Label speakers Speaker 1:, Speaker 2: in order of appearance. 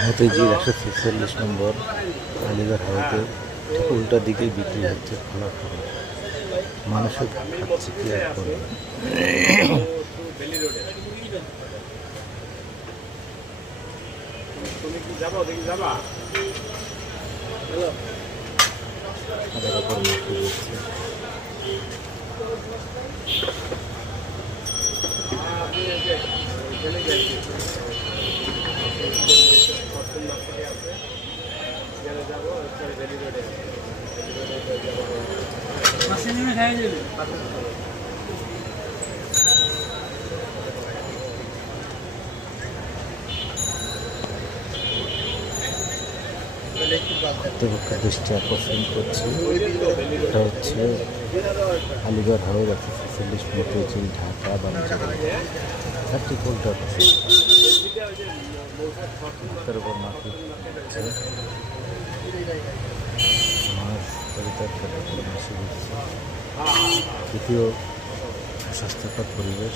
Speaker 1: মতিঝিল একশো ছেচল্লিশ নম্বর আলিগড় হাউতে উল্টা দিকেই বিক্রি হচ্ছে খোলা খবর মানুষও খাচ্ছে কি আর করবে?
Speaker 2: তুমি কি যাব দেখি যাবা?
Speaker 1: তাদের কর্তৃপক্ষ দৃষ্টি আকর্ষণ করছে। এটা হচ্ছে আলিগড় হাউস একশো ছেচল্লিশ মতিঝিল ঢাকা বাণিজ্য কোল্ড আছে। হাতের উপর হচ্ছে মাছ পরিচর্যা দিচ্ছে তৃতীয় স্বাস্থ্যকর পরিবেশ